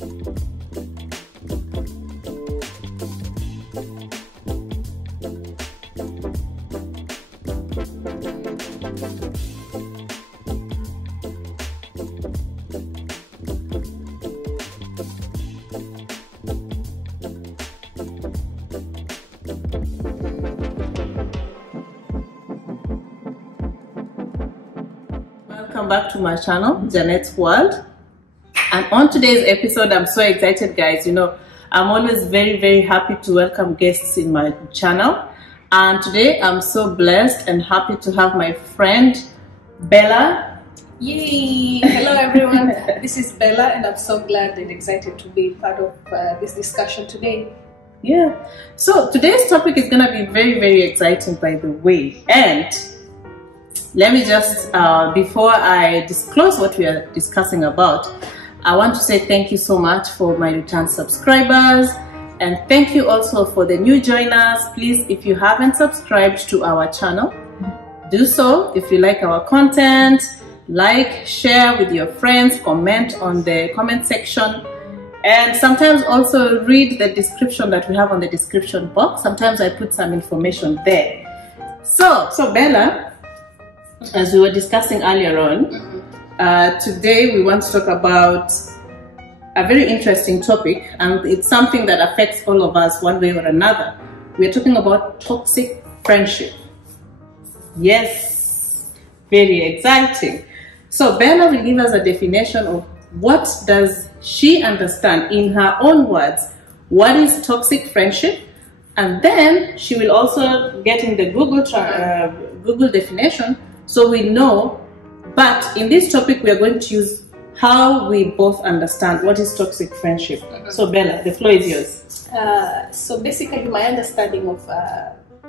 Welcome back to my channel, Janette's World. And on today's episode, I'm so excited, guys. You know, I'm always very happy to welcome guests in my channel. And today I'm so blessed and happy to have my friend Bella. Yay! Hello everyone, this is Bella and I'm so glad and excited to be part of this discussion today. Yeah, so today's topic is gonna be very exciting, by the way. And let me just, before I disclose what we are discussing about, I want to say thank you so much for my return subscribers, and thank you also for the new joiners. Please, if you haven't subscribed to our channel, do so. If you like our content, like, share with your friends, comment on the comment section, and sometimes also read the description that we have on the description box. Sometimes I put some information there. So Bella, as we were discussing earlier on, today we want to talk about a very interesting topic, and it's something that affects all of us one way or another. We are talking about toxic friendship. Yes, very exciting. So Bella will give us a definition of what does she understand in her own words, what is toxic friendship, and then she will also get in the Google definition, so we know. But in this topic, we are going to use how we both understand what is toxic friendship. So Bella, the floor is yours. So basically, my understanding of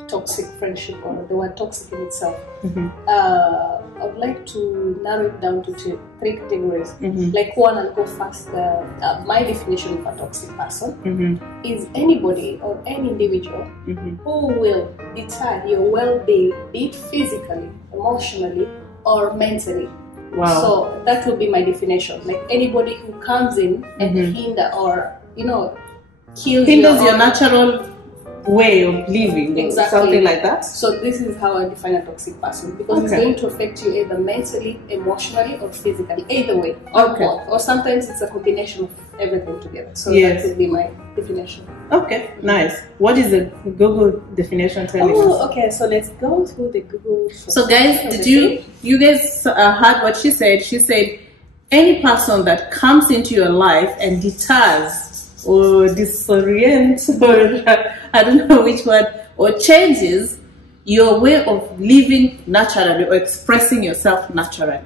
toxic friendship, or the word toxic in itself, I would like to narrow it down to three categories. Like one, I'll go first. My definition of a toxic person is anybody or any individual who will deter your well-being, be it physically, emotionally, or mentally. Wow. So that would be my definition. Like anybody who comes in and hinder, or hinders your natural way of living, exactly, something like that. So this is how I define a toxic person, because it's going to affect you either mentally, emotionally, or physically, either way, or both, or sometimes it's a combination of everything together. So that would be my definition. Okay, nice. What is the Google definition telling us? Okay, so let's go through the Google. So guys, did you guys heard what she said? She said any person that comes into your life and deters or disorients, or I don't know which word, or changes your way of living naturally or expressing yourself naturally.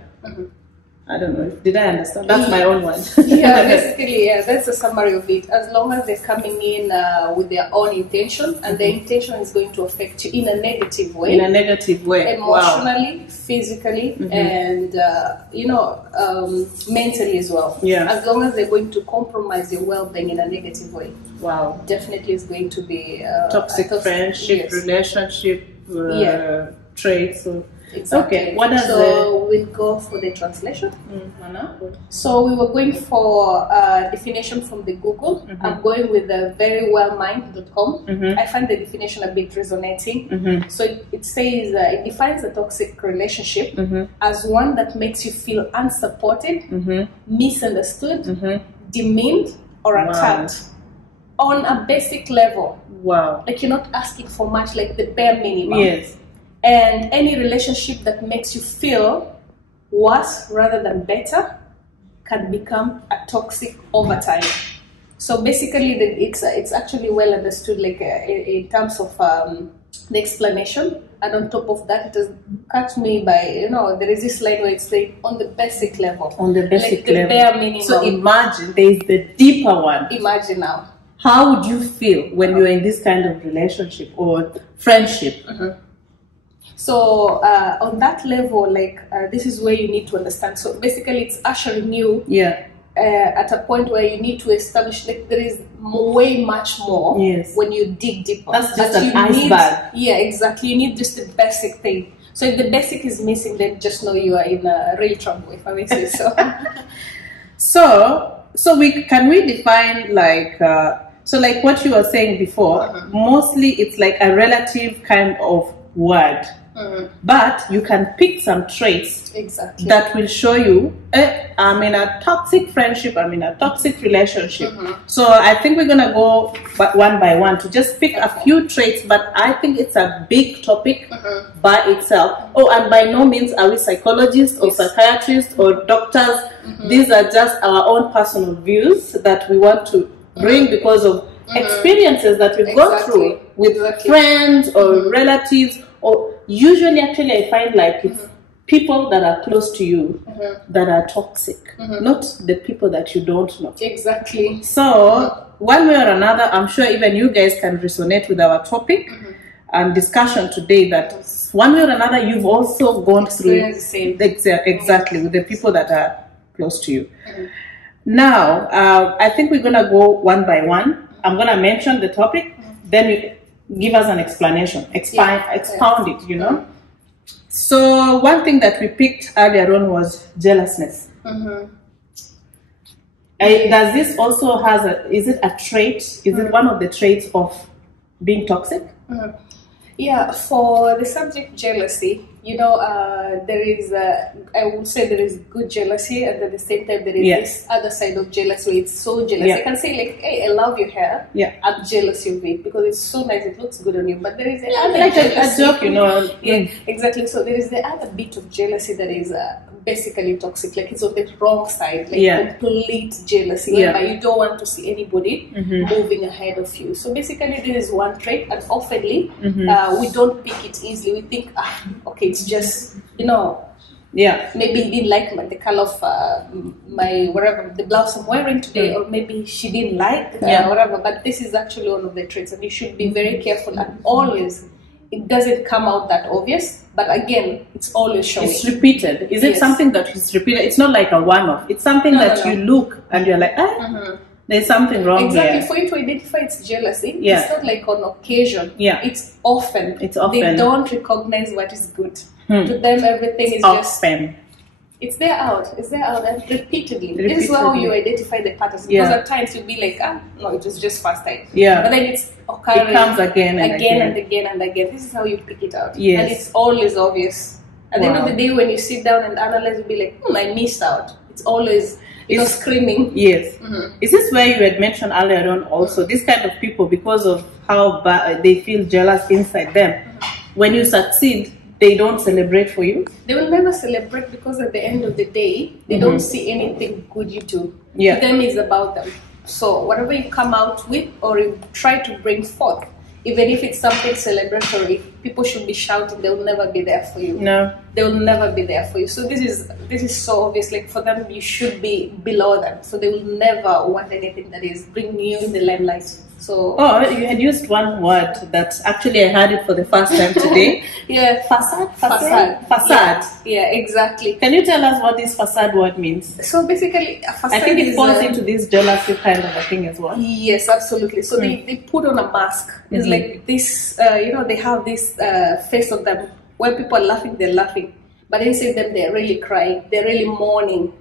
I don't know. Did I understand? That's my own one. Yeah, basically, that's a summary of it. As long as they're coming in with their own intention, and the intention is going to affect you in a negative way. In a negative way. Emotionally, physically, and mentally as well. Yeah. As long as they're going to compromise your well-being in a negative way. Wow. Definitely is going to be toxic friendship, relationship, traits. So. Exactly. Okay, what does we'll go for the translation. So we were going for a definition from the Google. I'm going with the verywellmind.com. I find the definition a bit resonating. So it says, it defines a toxic relationship as one that makes you feel unsupported, misunderstood, demeaned, or attacked on a basic level. Wow. Like you're not asking for much, like the bare minimum. Yes. And any relationship that makes you feel worse rather than better can become a toxic over time. So basically, it's actually well understood, like in terms of the explanation. And on top of that, it has caught me by, there is this line where it's like on the basic level. On the basic level. The bare minimum. So imagine there is the deeper one. Imagine now. How would you feel when you're in this kind of relationship or friendship? So on that level, this is where you need to understand. So basically, it's ushering you at a point where you need to establish, like, there is way much more when you dig deeper. That's just an iceberg. Yeah, exactly. You need just the basic thing. So if the basic is missing, then just know you are in real trouble, if I may say so. So So can we define like, so like what you were saying before, mostly it's like a relative kind of word. But you can pick some traits that will show you, I'm in a toxic friendship, I'm in a toxic relationship. So I think we're gonna go one by one to just pick a few traits, but I think it's a big topic by itself. Oh, and by no means are we psychologists or psychiatrists or doctors. These are just our own personal views that we want to bring because of experiences that we've gone through with friends or relatives. Or usually, actually, I find like it's people that are close to you that are toxic, not the people that you don't know. Exactly. So one way or another, I'm sure even you guys can resonate with our topic and discussion today. That one way or another, you've also gone through the same. Exactly with the people that are close to you. Now, I think we're gonna go one by one. I'm gonna mention the topic, then you give us an explanation, expound it, you know. So one thing that we picked earlier on was jealousness. Does this also is it a trait? Is it one of the traits of being toxic? Yeah, for the subject jealousy, you know, there is, I would say there is good jealousy, and at the same time there is this other side of jealousy where it's so jealous. I can say like, hey, I love your hair. I'm jealous of it because it's so nice, it looks good on you. But there is other like jealousy. a joke, you know. Exactly. So there is the other bit of jealousy that is basically toxic, like it's on the wrong side, like complete jealousy, whereby you don't want to see anybody moving ahead of you. So basically this is one trait, and oftenly we don't pick it easily. We think, okay, it's just, you know, maybe he didn't like the color of my whatever, the blouse I'm wearing today, or maybe she didn't like whatever. But this is actually one of the traits, and you should be very careful. And always, it doesn't come out that obvious, but again, it's always showing. It's repeated. Is it something that is repeated? It's not like a one-off. It's something that you look and you're like, there's something wrong exactly here. For you to identify it's jealousy, it's not like on occasion. It's often. It's often. They don't recognize what is good. To them, everything is often. It's there out, and repeatedly. This is how you identify the patterns. Because at times you'll be like, no, it was just first time. But then it's occurring. It comes again and again. This is how you pick it out. And it's always obvious. At the end of the day, when you sit down and analyze, you'll be like, I missed out. It's always, you know, screaming. Yes. Is this where you had mentioned earlier on also, this kind of people, because of how bad they feel jealous inside them, when you succeed, they don't celebrate for you? They will never celebrate because at the end of the day, they don't see anything good you do. To them, it's about them. So whatever you come out with or you try to bring forth, even if it's something celebratory, people should be shouting. They will never be there for you. No, they will never be there for you. So this is so obvious. Like for them, you should be below them. So they will never want anything that is bringing you in the limelight. So you had used one word that actually I heard it for the first time today. Facade. Yeah, exactly. Can you tell us what this facade word means? So basically, a facade, I think it falls into this jealousy kind of a thing as well. Yes, absolutely. So they put on a mask. It's like this, you know, they have this face of them. When people are laughing, they're laughing. But inside them, they're really crying. They're really mourning.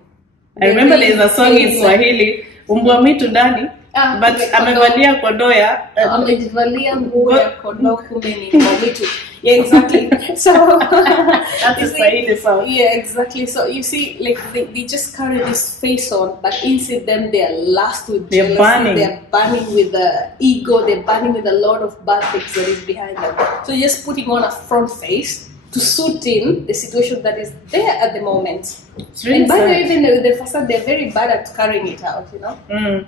I remember there's a song in Swahili, Umbwa Mwitu Ndani. But amevalia kondoo ya amejivalia nguo ya kondoo kumbe ni mwitu. Yeah, exactly. So that's a Swahili song. Yeah, exactly. So you see, like they just carry this face on, but inside them they are lust with jealousy. They're burning with the ego. They're burning with a lot of bad things that is behind them. So you're just putting on a front face to suit in the situation that is there at the moment. Really, and by the way, even the facade, they're very bad at carrying it out, you know.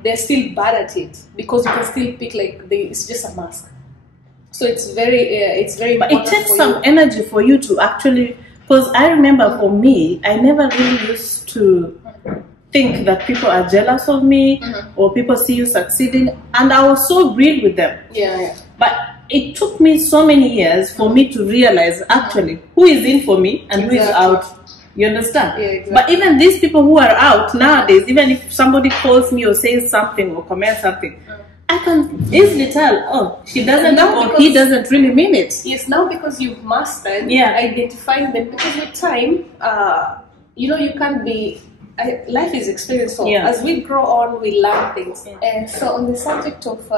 They're still bad at it because you can still pick it's just a mask. So it's very but it takes some energy for you to actually, because I remember for me, I never really used to think that people are jealous of me or people see you succeeding, and I was so real with them. But it took me so many years for me to realize actually who is in for me and who is out. You understand? Yeah, exactly. But even these people who are out nowadays, even if somebody calls me or says something or comments something, I can easily tell, she doesn't or he doesn't really mean it. Yes, now because you've mastered identifying them, because with time, you know, you can't be life is experience. So as we grow on, we learn things. And so on the subject of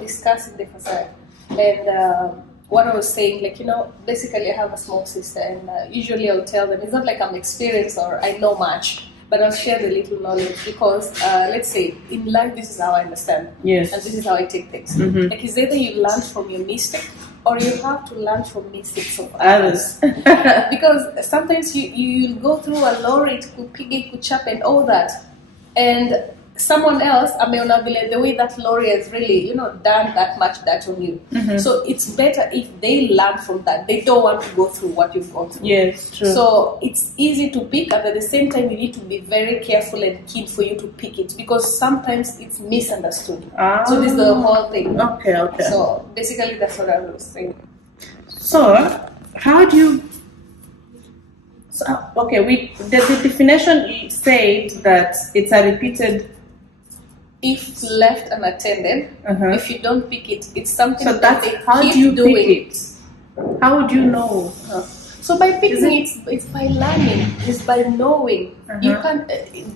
discussing the facade, and what I was saying, like, basically I have a small sister, and usually I'll tell them, it's not like I'm experienced or I know much, but I'll share the little knowledge because, let's say, in life, this is how I understand. Yes. And this is how I take things. Like, it's either you learn from your mistake or you have to learn from mistakes of others. Because sometimes you'll go through a lorry, it could pig, it could chop and all that. And someone else, the way that lorry has really, done that much that on you. So it's better if they learn from that. They don't want to go through what you've gone through. Yes, true. So it's easy to pick, and at the same time, you need to be very careful and keen for you to pick it, because sometimes it's misunderstood. So this is the whole thing. Okay. So basically, that's what I was saying. So how do you? So, okay, the definition said that it's a repeated. If left unattended, if you don't pick it, it's something so that they how keep do you doing. pick it? How would you know? So by picking it's by learning, it's by knowing. You can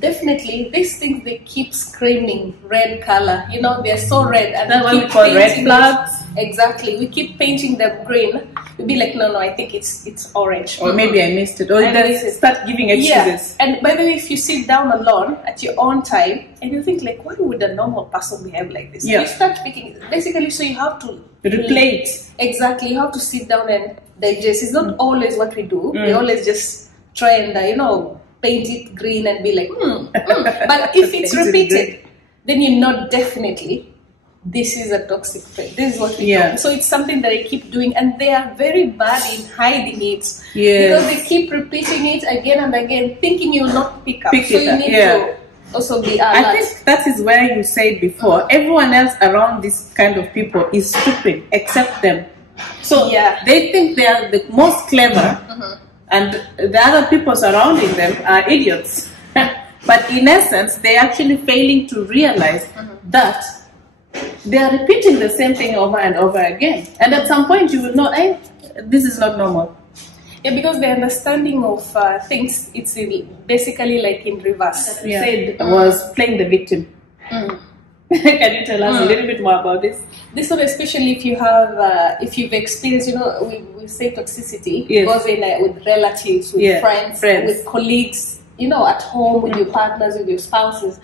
definitely, these things, they keep screaming red color. They're so red, and that's what we call red flags. Exactly, we keep painting them green. We'll be like, no, I think it's orange, or maybe I missed it, or they start giving excuses. And by the way, if you sit down alone at your own time and you think like, why would a normal person behave like this? You start picking it. Basically, so you have to replay it. Exactly, you have to sit down and digest. It's not always what we do. We always just try and paint it green and be like, But if it's repeated, then you know definitely this is a toxic trait. This is what we do. So it's something that they keep doing, and they are very bad in hiding it. Because they keep repeating it again and again, thinking you will not pick up. So you need to also be alert. I think that is where you said before, everyone else around this kind of people is stupid except them. So they think they are the most clever, and the other people surrounding them are idiots. But in essence, they're actually failing to realize that they are repeating the same thing over and over again. And at some point you will know, this is not normal. Yeah, because the understanding of things, it's basically like in reverse. You said was playing the victim. Can you tell us a little bit more about this? This one, especially if you have, if you've experienced, we say toxicity, goes in with relatives, with friends, with colleagues, at home, with your partners, with your spouses.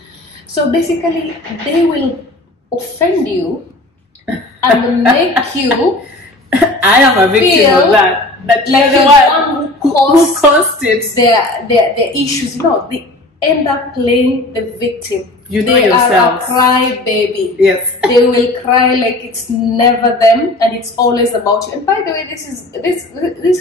So basically, they will offend you and make you I am a victim of that. That like the one who caused it. Their issues, they end up playing the victim. They are a cry baby. Yes. They will cry like it's never them and it's always about you. And by the way, this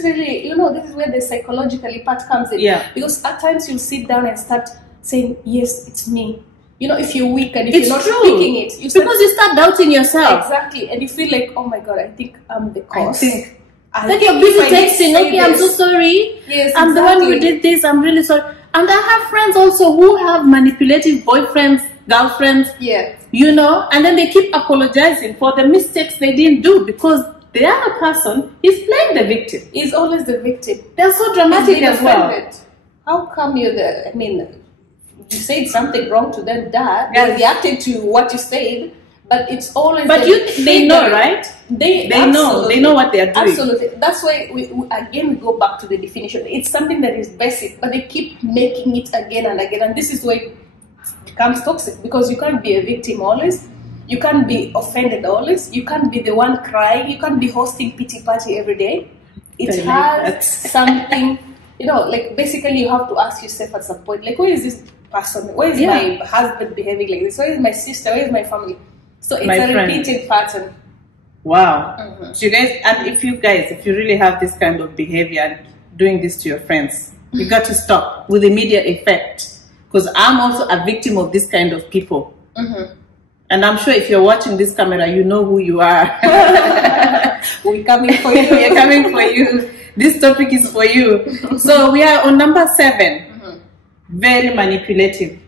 really, this is where the psychologically part comes in. Yeah. Because at times you'll sit down and start saying, yes, it's me. If you're weak and if you're not picking it, because you start doubting yourself. Exactly, and you feel like, oh my god, I think I'm the cause. Like you're busy texting, okay, I'm so sorry. Yes, I'm the one who did this, I'm really sorry. And I have friends also who have manipulative boyfriends, girlfriends, and then they keep apologizing for the mistakes they didn't do because the other person is playing the victim. Is always the victim. They're so dramatic as well. How come you're you said something wrong to them, they reacted to what you said, but it's always. But they know, right? They know what they are doing. Absolutely. That's why we go back to the definition. It's something that is basic, but they keep making it again and again, and this is why it becomes toxic, because you can't be a victim always. You can't be offended always. You can't be the one crying. You can't be hosting pity party every day. It has something, like basically you have to ask yourself at some point, like, where is this person? Why is my husband behaving like this? Why is my sister? Why is my family? So it's a repeated pattern. Wow. So you guys, and if you really have this kind of behavior and doing this to your friends, you got to stop with immediate effect. Because I'm also a victim of this kind of people. And I'm sure if you're watching this camera, you know who you are. We're coming for you. We're coming for you. This topic is for you. So we are on number 7. Very manipulative.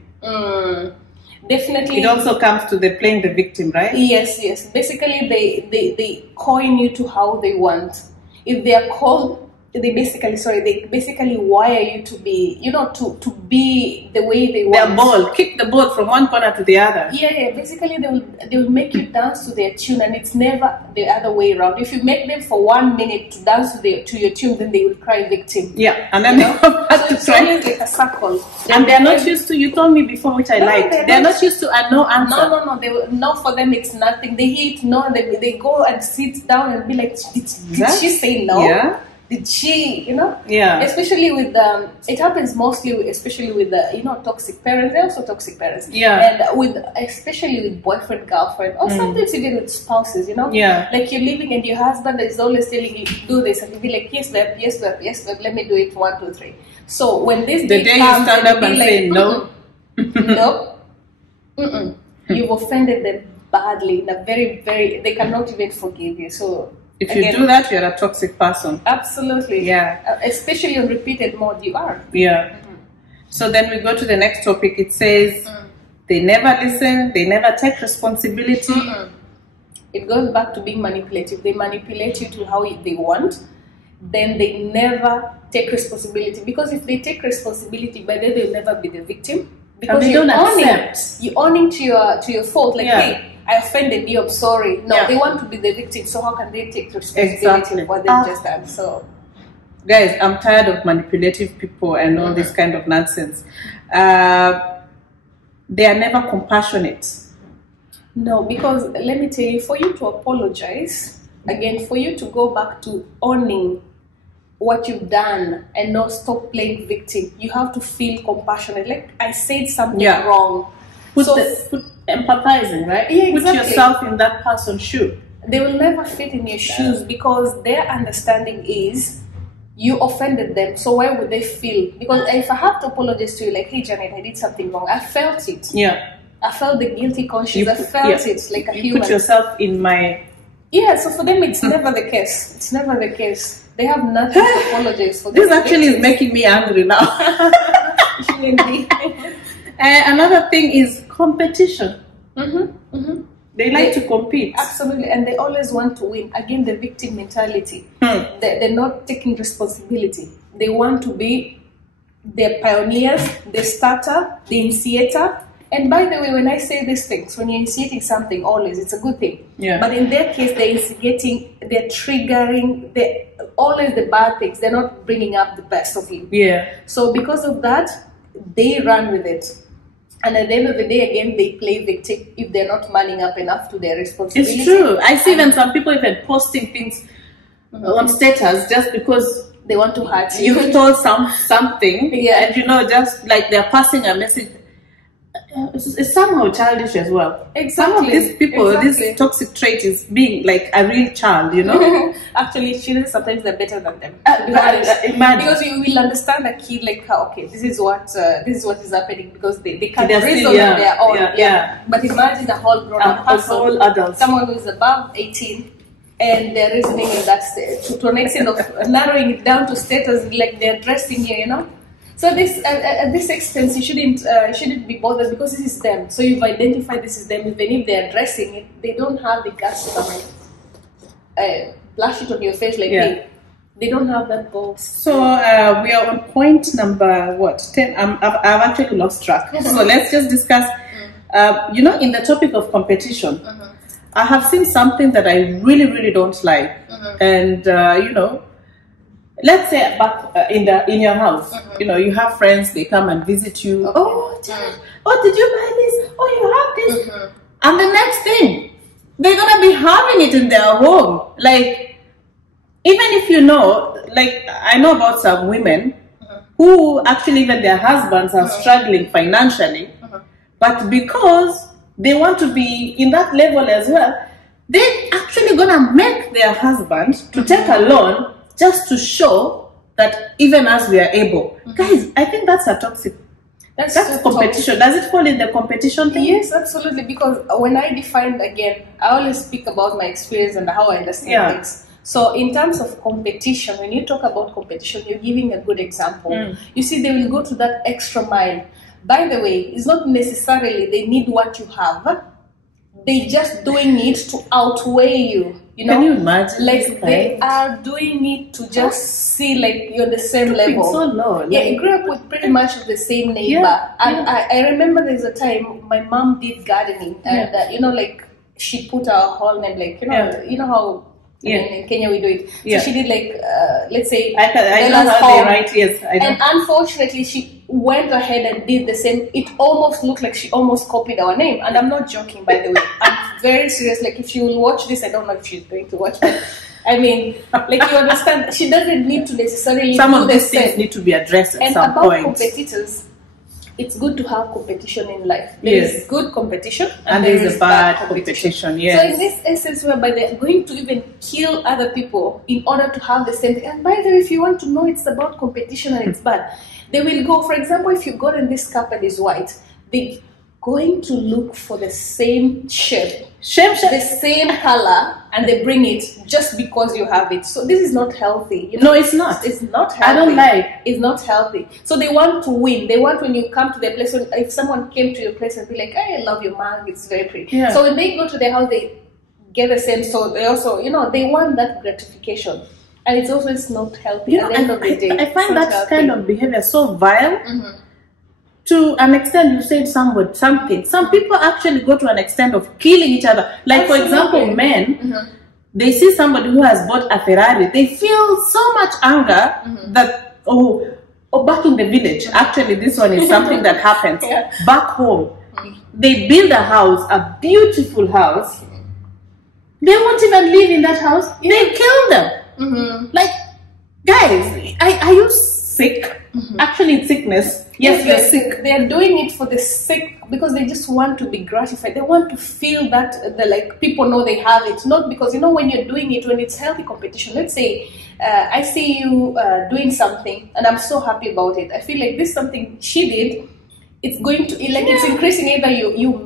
Definitely. It also comes to the playing the victim, right? Yes. Basically, they coin you to how they want. If they are cold, they basically wire you to be, you know, to be the way they want. Their ball, kick the ball from one corner to the other. Yeah. Basically, they will make you dance to their tune, and it's never the other way around. If you make them for 1 minute to dance to your tune, then they will cry victim. Yeah, and then they have so to it's try. always like a circle. And they're not used to. You told me before, which I liked. They're not used to a no answer. No. No, for them it's nothing. They hear it no, and they go and sit down and be like, did she say no? Yeah. Did she, you know? Yeah. Especially with it happens mostly, especially with you know, toxic parents. They're also toxic parents. Yeah. And especially with boyfriend, girlfriend, or sometimes even with spouses. You know. Yeah. Like you're living and your husband is always telling you do this, and you be like, yes, babe, yes, babe, yes, babe. Let me do it. 1, 2, 3. So when this the day comes, you stand up and like, say no, no, you've offended them badly in a very, very. They cannot even forgive you. So. If you do that, you're a toxic person. Absolutely. Yeah. Especially on repeated mode, you are. Yeah. So then we go to the next topic. It says they never listen, they never take responsibility. It goes back to being manipulative. They manipulate you to how they want. Then they never take responsibility. Because if they take responsibility, by then they'll never be the victim. Because they don't accept. You're owning to your fault. Like, hey, I offended you, I'm sorry. No, they want to be the victim, so how can they take responsibility for what they've just done? So, guys, I'm tired of manipulative people and all this kind of nonsense. They are never compassionate. No, because let me tell you, for you to apologize, again, for you to go back to owning what you've done and not stop playing victim, you have to feel compassionate. Like, I said something wrong. Empathizing, right? Yeah, exactly. Put yourself in that person's shoe. They will never fit in your shoes because their understanding is you offended them. So why would they feel? Because if I have to apologize to you, like, hey Janet, I did something wrong. I felt it. Yeah. I felt the guilty conscience. I felt it like a human. Put yourself in my. Yeah. So for them, it's never the case. It's never the case. They have nothing to apologize for. This actually is making me angry now. Another thing is competition. They like to compete. Absolutely, and they always want to win. Again, the victim mentality. They're not taking responsibility. They want to be the pioneers, the starter, the initiator. And by the way, when I say these things, when you're initiating something, always, it's a good thing. Yeah. But in their case, they're instigating, they're triggering, they're always the bad things. They're not bringing up the best of you. Yeah. So because of that, they run with it. And at the end of the day, again, they play victim if they're not manning up enough to their responsibility. It's true. I see even some people even posting things on status just because they want to hurt you. You've told something, and you know, just like they're passing a message. It's somehow childish as well. Exactly. Some of these people, this toxic trait is being like a real child, you know. Actually, children sometimes they're better than them. Imagine. Because you will understand a kid like, okay, this is what is happening because they can't reason on their own. But imagine a whole grown-up person, whole adult, someone who is above 18. And they're reasoning in that state to an extent of narrowing it down to status, like they're dressing you, you know. So this at this extent, you shouldn't be bothered because this is them. So you've identified this is them. Even if they're dressing it, they don't have the guts to come and flash it on your face like hey. They don't have that balls. So we are on point number 10. I've actually lost track. So let's just discuss. You know, in the topic of competition. I have seen something that I really don't like, and you know, let's say back in your house, you know, you have friends, they come and visit you. Oh, did you buy this? Oh, you have this, and the next thing, they're gonna be having it in their home. Like, even if you know, like I know about some women who actually even their husbands are struggling financially, but because they want to be in that level as well, they're actually gonna make their husband to take a loan just to show that even as we are able. Guys, I think that's a toxic. That's competition. Does it fall in the competition thing? Yes, absolutely. Because when I define again, I always speak about my experience and how I understand things. So in terms of competition, when you talk about competition, you're giving a good example. You see, they will go to that extra mile. By the way, it's not necessarily they need what you have. they just doing it to outweigh you. You know, can you imagine? Like they are doing it to just see like you're the same level. So low. Yeah, I grew up with pretty much the same neighbor, and I remember there's a time my mom did gardening, and you know, like she put our whole name, like you know how. In Kenya we do it. So she did like, let's say, I know how they write, yes. I know. And unfortunately, she went ahead and did the same. It almost looked like she almost copied our name. And I'm not joking, by the way. I'm very serious. Like, if she will watch this, I don't know if she's going to watch it. I mean, like, you understand, she doesn't need to necessarily some of these things need to be addressed at some point. And about competitors, it's good to have competition in life. There is good competition and there is bad competition. Yes. So in this essence, whereby they're going to even kill other people in order to have the same thing. And by the way, if you want to know it's about competition and it's bad, they will go, for example, if you got in this cup and is white, they're going to look for the same shape, the same color, and they bring it just because you have it. So this is not healthy. You know? No, it's not. It's not healthy. I don't like. It's not healthy. So they want to win. They want when you come to their place, if someone came to your place and be like, hey, I love your mug, it's very pretty. Yeah. So when they go to their house, they get the same. So they also, you know, they want that gratification. And it's also, it's not healthy at the end of the day. I find that kind of behavior so vile. To an extent, you said something. Some people actually go to an extent of killing each other. Like, for example, men, they see somebody who has bought a Ferrari. They feel so much anger that, back in the village, actually, this one is something that happens. Back home, they build a house, a beautiful house. They won't even live in that house. They kill them. Like, guys, are you sick? Actually, it's sickness. Yes, you're sick. They are doing it for the sake, because they just want to be gratified. They want to feel that like people know they have it. Not because, you know, when you're doing it, when it's healthy competition, let's say I see you doing something and I'm so happy about it. I feel like this is something she did. It's going to, like, it's increasing either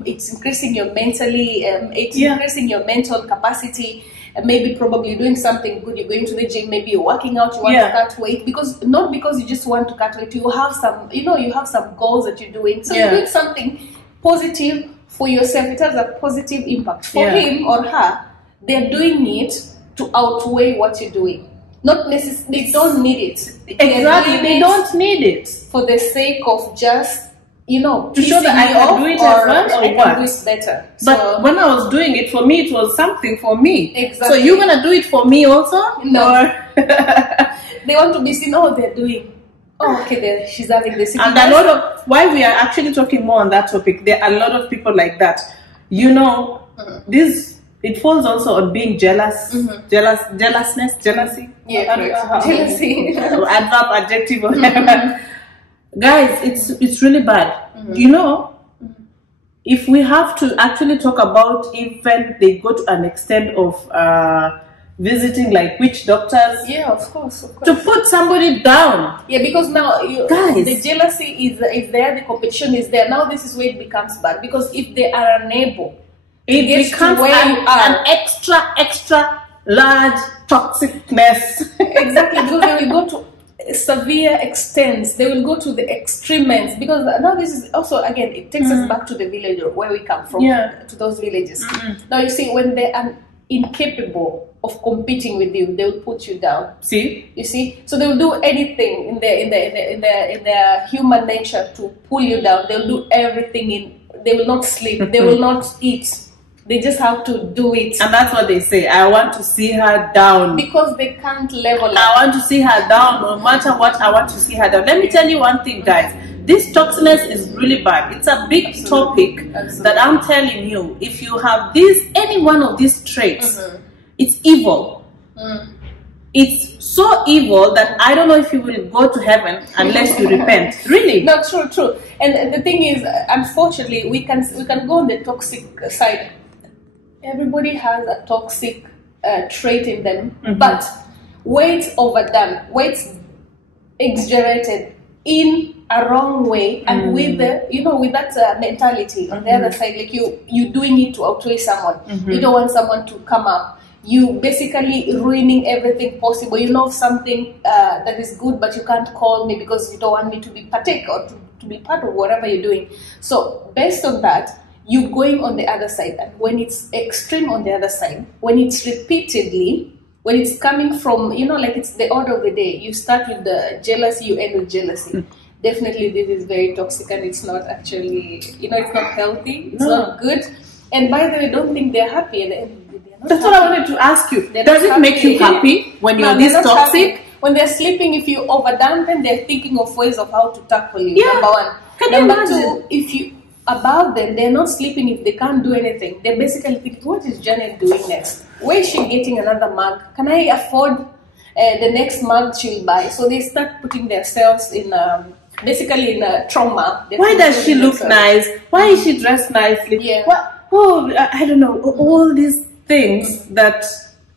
it's increasing your mentally, it's increasing your mental capacity. Maybe probably doing something good, you're going to the gym, maybe you're working out, you want to cut weight, not because you just want to cut weight, you have some, you know, you have some goals that you're doing. So you're doing something positive for yourself. It has a positive impact. For him or her, they're doing it to outweigh what you're doing. Not necessarily, they don't need it. Exactly, they don't need it. For the sake of just, you know, to show that I can do it as well, or I can do it better. But so, when I was doing it, for me, it was something for me. Exactly. So you're gonna do it for me also? No. They want to be seen. Oh, they're doing. Oh, okay, she's having this. And a lot of why we are actually talking more on that topic. There are a lot of people like that. You know, this it falls also on being jealous, jealousy. Yeah, jealousy. Adverb, adjective, whatever. Guys, it's really bad. You know, if we have to actually talk about even they go to an extent of visiting like witch doctors. Yeah, of course. To put somebody down. Yeah, because now guys, the jealousy is there, the competition is there. Now this is where it becomes bad, because if they are unable, it becomes an extra large toxicness. Exactly, because they will go to severe extents, they will go to the extremes, because now this is also, again, it takes us back to the village where we come from, to those villages. Now you see, when they are incapable of competing with you, they will put you down. You see, so they will do anything in their human nature to pull you down. They will do everything. They will not sleep. They will not eat. They just have to do it. And that's what they say. I want to see her down. Because they can't level up. I want to see her down. No matter what, I want to see her down. Let me tell you one thing, guys. This toxicness is really bad. It's a big topic that I'm telling you. If you have any one of these traits, it's evil. It's so evil that I don't know if you will go to heaven unless you repent. Really? No, true. And the thing is, unfortunately, we can go on the toxic side. Everybody has a toxic trait in them, but where it's overdone, where it's exaggerated in a wrong way, and with that mentality on the other side, like you doing it to outweigh someone. You don't want someone to come up. You basically ruining everything possible. You know something that is good, but you can't call me because you don't want me to be partake or to be part of whatever you're doing. So based on that, you going on the other side. And when it's extreme on the other side, when it's repeatedly, when it's coming from, you know, like it's the order of the day, you start with the jealousy, you end with jealousy. Definitely this is very toxic, and it's not actually, you know, it's not healthy, it's not good. And by the way, don't think they're happy at the end of the day. That's what I wanted to ask you. Does it make you happy when you're this toxic? Happy. When they're sleeping, if you overdone them, they're thinking of ways of how to tackle you. Yeah. Number one. Can Number you imagine? two, if you above them, they're not sleeping if they can't do anything. They're basically thinking, what is Janet doing next? Where is she getting another mug? Can I afford the next mug she'll buy? So they start putting themselves in basically in a trauma. Why does she look nice? Why is she dressed nicely? Yeah. I don't know. All these things that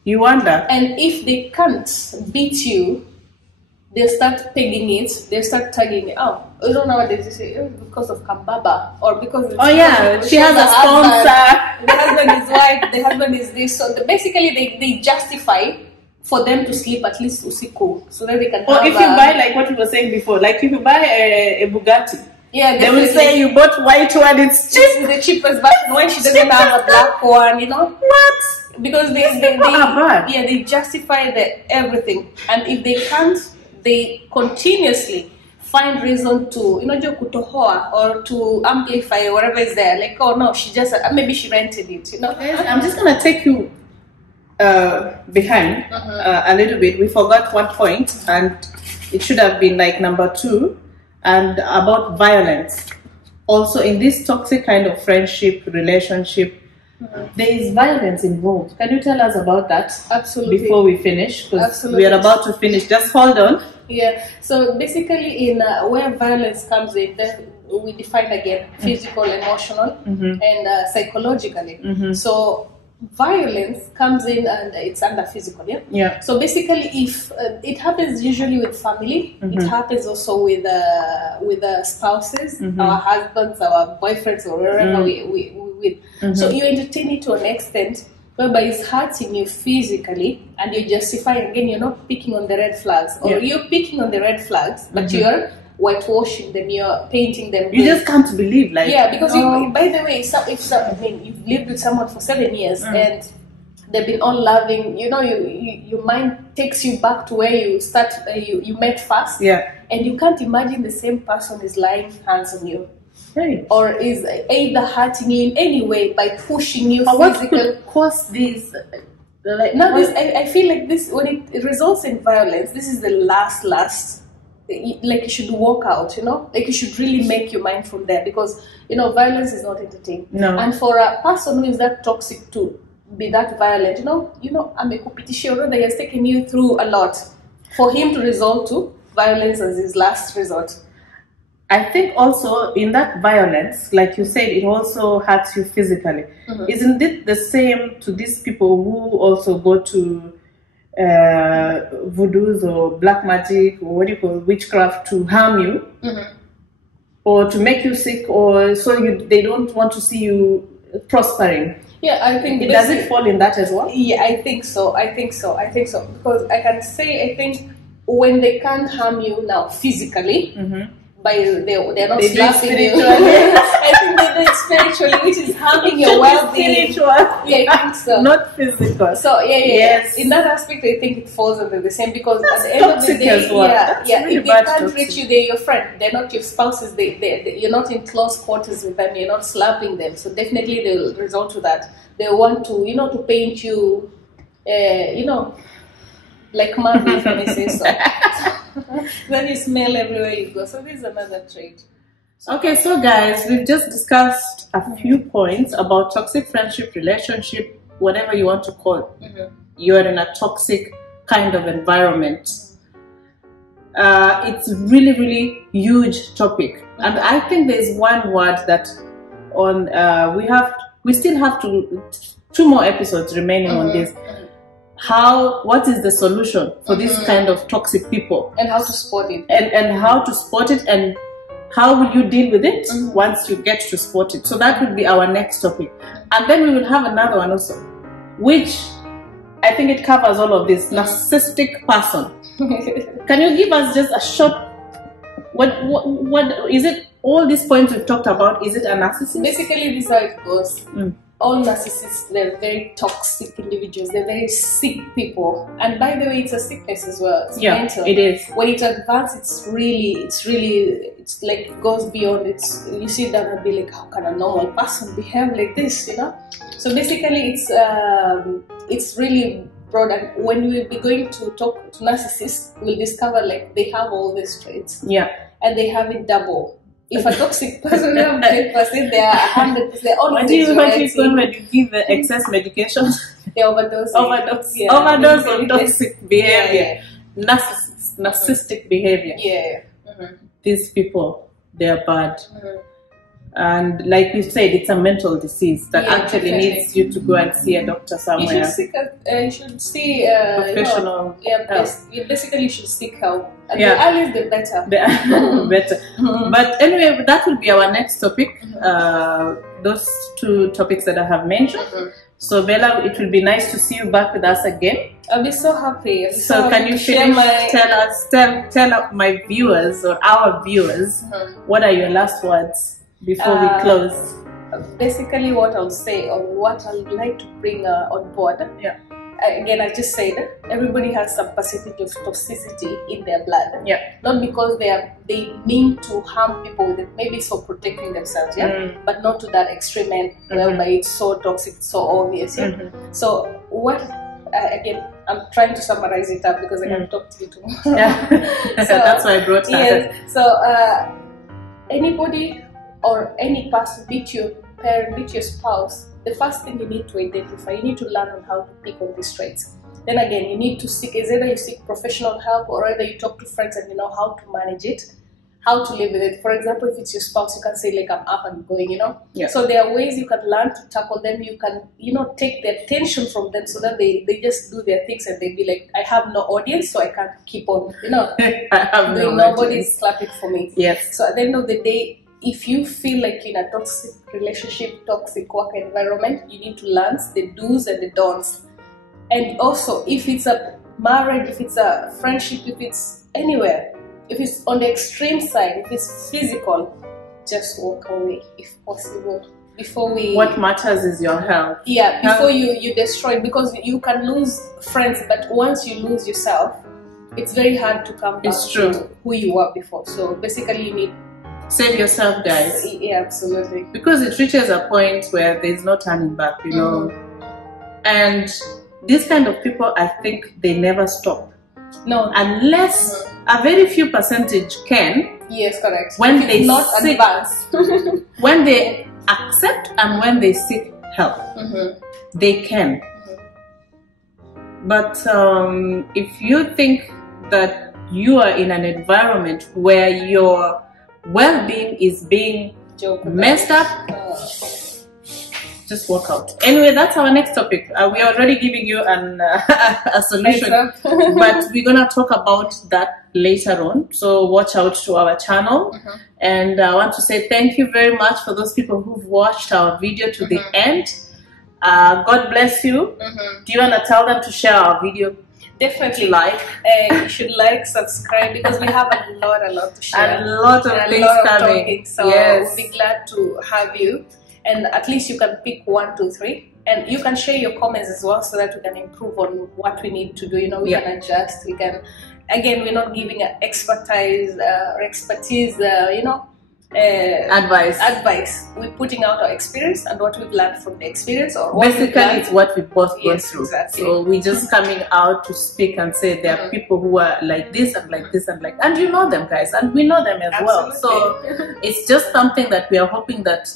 you wonder. And if they can't beat you, they'll start pegging it, they'll start tagging it. Oh, you don't know what they say, oh, because of Kambaba, or because it's she has a sponsor. The husband is white, the husband is this. So basically they justify for them to sleep at least usiku, so that they can or if you buy, like what you were saying before, like if you buy a Bugatti, they will say you bought white one, it's cheap. It's the cheapest, but when she doesn't have a black one, you know what? Because they justify everything, and if they can't, they continuously find reason to, you know, kutohoa or to amplify whatever is there. Like, oh no, she just maybe she rented it, you know. I'm just gonna take you behind a little bit. We forgot one point, and it should have been like number 2, and about violence. Also, in this toxic kind of friendship relationship, there is violence involved. Can you tell us about that? Absolutely. Before we finish, because we are about to finish. Just hold on. Yeah. So basically, in where violence comes in, we define again physical, emotional, and psychologically. So violence comes in, and it's under physical. Yeah. So basically, if it happens usually with family, it happens also with spouses, our husbands, our boyfriends, or wherever we with. So you entertain it to an extent whereby it's hurting you physically, and you justify, again, you're not picking on the red flags, or you're picking on the red flags, but you're whitewashing them, you're painting them. You just can't believe, like, because you, by the way, I mean, you've lived with someone for 7 years and they've been all loving, you know, your mind takes you back to where you start, you met first, and you can't imagine the same person is lying hands on you. Right. Or is either hurting you in any way by pushing you physically. What could cause these? I feel like this, when it results in violence, this is the last. Like, you should walk out, you know, like you should really make your mind from there, because, you know, violence is not entertained. No. And for a person who is that toxic to be that violent, you know, that he has taken you through a lot, for him to resort to violence as his last resort. I think also in that violence, like you said, it also hurts you physically. Isn't it the same to these people who also go to voodoos or black magic, or what do you call witchcraft, to harm you or to make you sick, or so they don't want to see you prospering? Yeah, I think does it fall in that as well? Yeah, I think so. Because I can say, I think when they can't harm you now physically, they're not slapping you. I think they do it spiritually, which is harming your well-being. Spiritual. Yeah, I think so. Not physical. So yes. In that aspect, I think it falls under the same, because at the end of the day, if they can't reach you, they're your friend. They're not your spouses. You're not in close quarters with them. You're not slapping them. So definitely they'll resort to that. They want to, you know, to paint you, you know, like mud, if I may say so. Then you smell everywhere you go. So this is another trait. Okay, so guys, we've just discussed a few points about toxic friendship, relationship, whatever you want to call it. You're in a toxic kind of environment. It's really, really huge topic. And I think there's one word that we still have 2 more episodes remaining on this. What is the solution for this kind of toxic people, and how to spot it, and how to spot it, and how will you deal with it once you get to spot it? So that will be our next topic, and then we will have another one also, which I think it covers all of this. Narcissistic person. Can you give us just a short, what is it? all these points we've talked about, is it a narcissist? Basically, this is how it goes. All narcissists, they're very toxic individuals. They're very sick people. And by the way, it's a sickness as well. It's mental. It is. When it's advanced, it's like it goes beyond. You sit down and be like, how can a normal person behave like this? You know. So basically, it's really broad. And when we'll be going to talk to narcissists, we'll discover like they have all these traits. Yeah. And they have it double. If a toxic person have 10%, they are 100%. What do you call when you give the excess medication? They overdose. Overdose on toxic behavior. Narcissistic behavior. Yeah. These people, they are bad. And like we said, it's a mental disease that actually needs you to go and see a doctor somewhere. You should see professional help. Basically, you should seek help. And the earlier, the better. Better. But anyway, that will be our next topic. Those two topics that I have mentioned. So Bella, it will be nice to see you back with us again. I'll be so happy. So can you finish? Tell my viewers or our viewers, what are your last words before we close? Basically, what I'll say or what I would like to bring on board. Yeah. Again, I just said everybody has some percentage of toxicity in their blood. Yeah. Not because they mean to harm people with it. Maybe it's for protecting themselves. Yeah. But not to that extreme end whereby it's so toxic, so obvious. Yeah. So what? Again, I'm trying to summarize it up because I can talk to you tomorrow. Yeah. So that's why I brought that. Yes. So anybody or any person, be it your parent, be it your spouse, the first thing you need to identify, you need to learn on how to pick on these traits. Then again, you need to seek, either you seek professional help or either you talk to friends and you know how to manage it, how to live with it. For example, if it's your spouse, you can say like, I'm up and going, you know. Yeah. So there are ways you can learn to tackle them. You can, take the attention from them so that they just do their things and they be like, I have no audience, so I can't keep on, I have nobody's clapping for me. Yes. So at the end of the day, if you feel like you're in a toxic relationship, toxic work environment, you need to learn the do's and the don'ts. And also, if it's a marriage, if it's a friendship, if it's anywhere, if it's on the extreme side, if it's physical, just walk away if possible. Before what matters is your health. Yeah, before you destroy it, because you can lose friends, but once you lose yourself, it's very hard to come back to who you were before. So basically, you need save yourself, guys. Yeah, absolutely. Because it reaches a point where there's no turning back, you know. And these kind of people, I think they never stop. No. Unless a very few percentage can. Yes, correct. When they not advance. When they accept and when they seek help, they can. But if you think that you are in an environment where your well-being is being messed up, just walk out. Anyway, that's our next topic. We are already giving you a solution, but we're gonna talk about that later on. So watch out to our channel. And I want to say thank you very much for those people who've watched our video to the end. God bless you. Do you want to tell them to share our video? Definitely you should subscribe, because we have a lot to share. A lot of things coming. So we'll be glad to have you, and at least you can pick 1, 2, 3, and you can share your comments as well, so that we can improve on what we need to do. We can adjust. We can, again, we're not giving expertise, advice. We're putting out our experience and what we've learned from the experience, or basically it's what we both gone through. Exactly. So we're just coming out to speak and say there are people who are like this and like this and like, and you know them, guys, and we know them as well. So it's just something that we are hoping that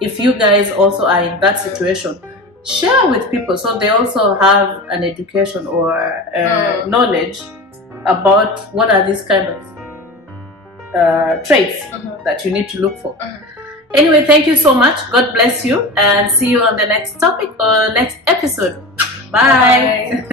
if you guys also are in that situation, share with people so they also have an education or knowledge about what are these kind of traits that you need to look for. Anyway, thank you so much. God bless you, and see you on the next topic or next episode. Bye.